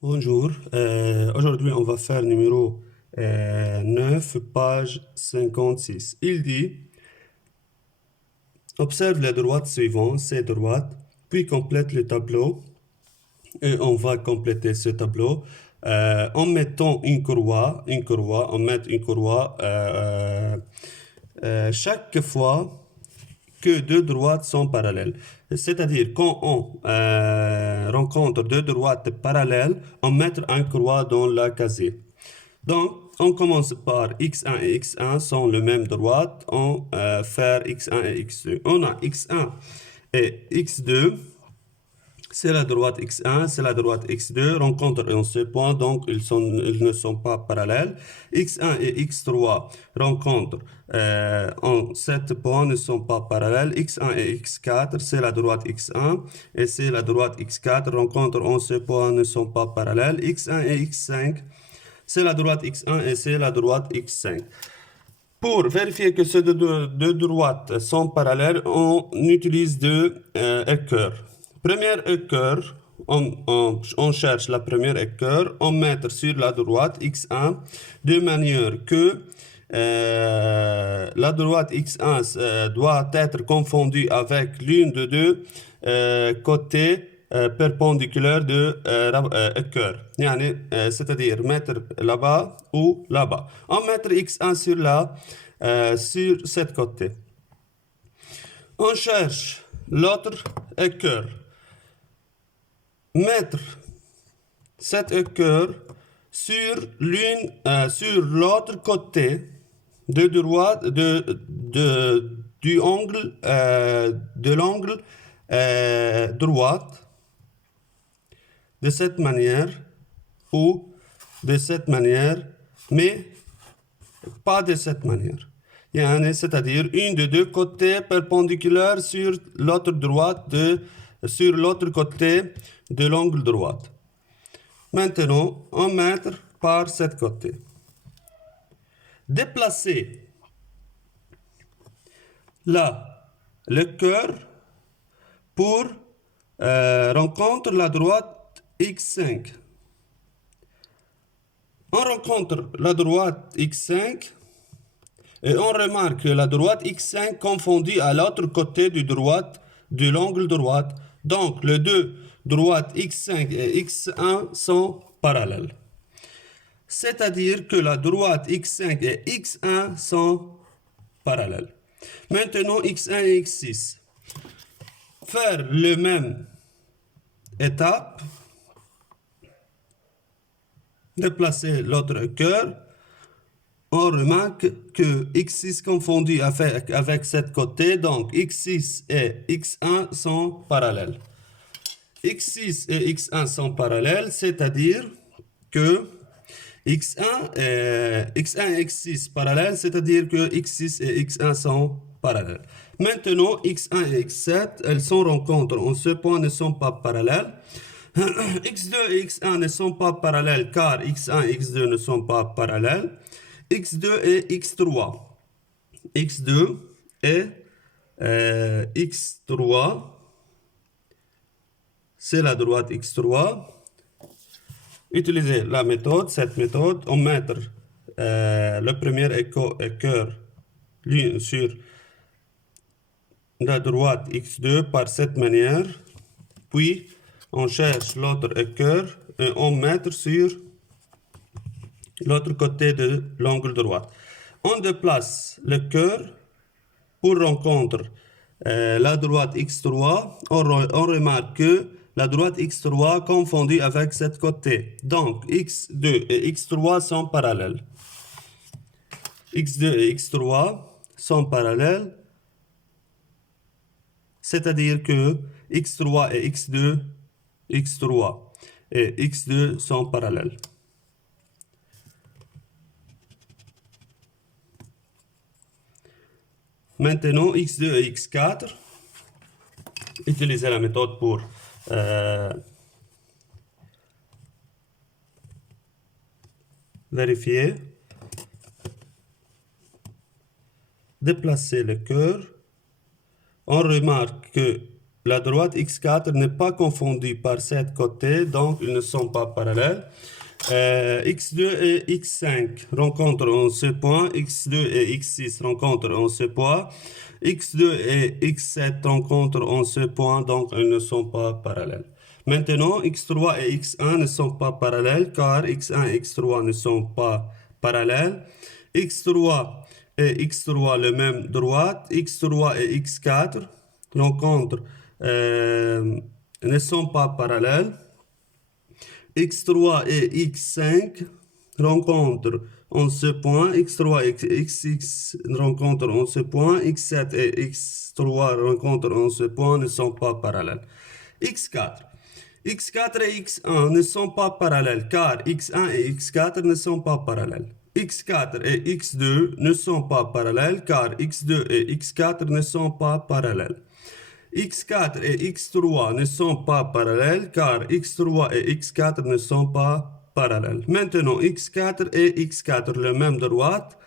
Bonjour, aujourd'hui on va faire numéro 9, page 56. Il dit, observe les droites suivantes, ces droites, puis complète le tableau et on va compléter ce tableau en mettant on met une courroie chaque fois que deux droites sont parallèles. C'est-à-dire, quand on rencontre deux droites parallèles, on met un croix dans la casier. Donc, on commence par x1 et x1 sont le même droite, on fait x1 et x2. On a x1 et x2, c'est la droite x1, c'est la droite x2, rencontrent en ce point, donc ils ne sont pas parallèles. x1 et x3 rencontrent en 7 points, ne sont pas parallèles. x1 et x4, c'est la droite x1 et c'est la droite x4, rencontrent en ce point, ne sont pas parallèles. x1 et x5, c'est la droite x1 et c'est la droite x5. Pour vérifier que ces deux droites sont parallèles, on utilise deux équerres. Première équerre, on cherche la première équerre, on met sur la droite x1 de manière que la droite x1 doit être confondue avec l'une de deux côtés perpendiculaires de équerre. C'est-à-dire mettre là-bas ou là-bas. On met x1 sur cette côté. On cherche l'autre équerre. Mettre cet équerre sur l'autre côté de droite du angle de l'angle droite de cette manière ou de cette manière, mais pas de cette manière. C'est-à-dire une de deux côtés perpendiculaires sur l'autre sur l'autre côté de l'angle droite. Maintenant, on met par cet côté. Déplacer là le cœur pour rencontrer la droite x5. On rencontre la droite x5 et on remarque que la droite x5 confondue à l'autre côté de l'angle droite. Donc, les deux droites x5 et x1 sont parallèles. C'est-à-dire que la droite x5 et x1 sont parallèles. Maintenant, x1 et x6. Faire le même étape. Déplacer l'autre cœur. On remarque que x6 confondu avec cette côté, donc x6 et x1 sont parallèles. x6 et x1 sont parallèles, c'est-à-dire que x1 et x6 parallèles, c'est-à-dire que x6 et x1 sont parallèles. Maintenant, x1 et x7, elles sont rencontrées. En ce point, ne sont pas parallèles. x2 et x1 ne sont pas parallèles car x1 et x2 ne sont pas parallèles. x2 et x3. x2 et x3, c'est la droite x3. Utilisez cette méthode, on met le premier équerre sur la droite x2 par cette manière, puis on cherche l'autre équerre et on met sur l'autre côté de l'angle droit. On déplace le cœur pour rencontrer la droite x3. On remarque que la droite x3 confondue avec cette côté. Donc, x2 et x3 sont parallèles. x2 et x3 sont parallèles. C'est-à-dire que x3 et x3 et x2 sont parallèles. Maintenant, x2 et x4, utilisez la méthode pour vérifier. Déplacer le cœur. On remarque que La droite x4 n'est pas confondue par cette côté, donc ils ne sont pas parallèles. X2 et X5 rencontrent en ce point, X2 et X6 rencontrent en ce point, X2 et X7 rencontrent en ce point, donc ils ne sont pas parallèles. Maintenant, X3 et X1 ne sont pas parallèles car X1 et X3 ne sont pas parallèles. X3 et X3 le même droite, X3 et X4 rencontrent, ne sont pas parallèles. X3 et X5 rencontrent en ce point, X3 et X6 rencontrent en ce point, X7 et X3 rencontrent en ce point, ne sont pas parallèles. X4. X4 et X1 ne sont pas parallèles car X1 et X4 ne sont pas parallèles. X4 et X2 ne sont pas parallèles car X2 et X4 ne sont pas parallèles. X4 et X3 ne sont pas parallèles car X3 et X4 ne sont pas parallèles. Maintenant, X4 et X4 le même droite,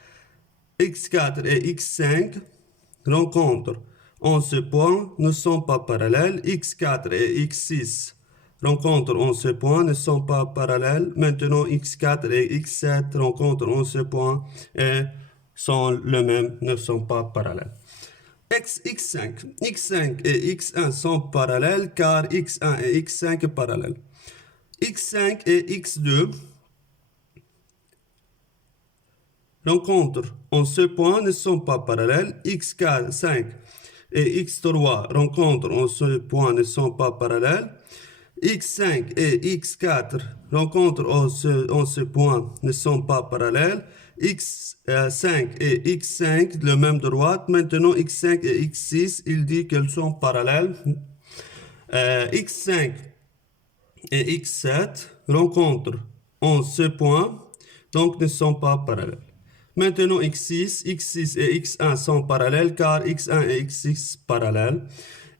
X4 et X5 rencontrent en ce point, ne sont pas parallèles. X4 et X6 rencontrent en ce point, ne sont pas parallèles. Maintenant, X4 et X7 rencontrent en ce point et sont le même, ne sont pas parallèles. X5. X5 et X1 sont parallèles car X1 et X5 parallèles. X5 et X2 rencontrent en ce point, ne sont pas parallèles. X5 et X3 rencontrent en ce point, ne sont pas parallèles. X5 et X4 rencontrent en ce point, ne sont pas parallèles. X5 et X5, le même droite. Maintenant, X5 et X6, il dit qu'elles sont parallèles. X5 et X7 rencontrent en ce point, donc ne sont pas parallèles. Maintenant, X6 et X1 sont parallèles car X1 et X6 parallèles.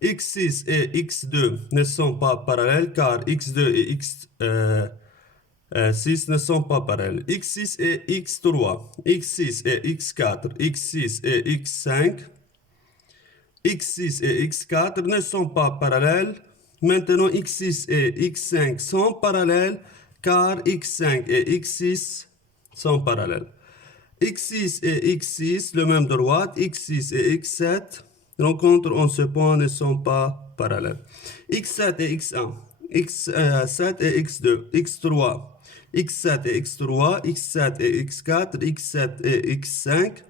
X6 et X2 ne sont pas parallèles car X2 et X6 ne sont pas parallèles. X6 et X3, X6 et X4, X6 et X5, X6 et X4 ne sont pas parallèles. Maintenant, X6 et X5 sont parallèles car X5 et X6 sont parallèles. X6 et X6, le même droite, X6 et X7 rencontrent en ce point, ne sont pas parallèles. X7 et X1, X7 et X2, X3, X7 et X3, X7 et X4, X7 et X5,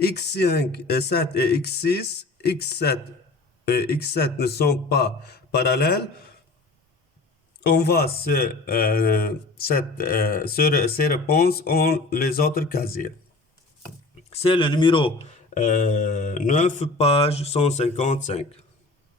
X5 et 7 et X6, X7 et X7 ne sont pas parallèles. On va ces réponses en les autres casiers. C'est le numéro 9, page 155.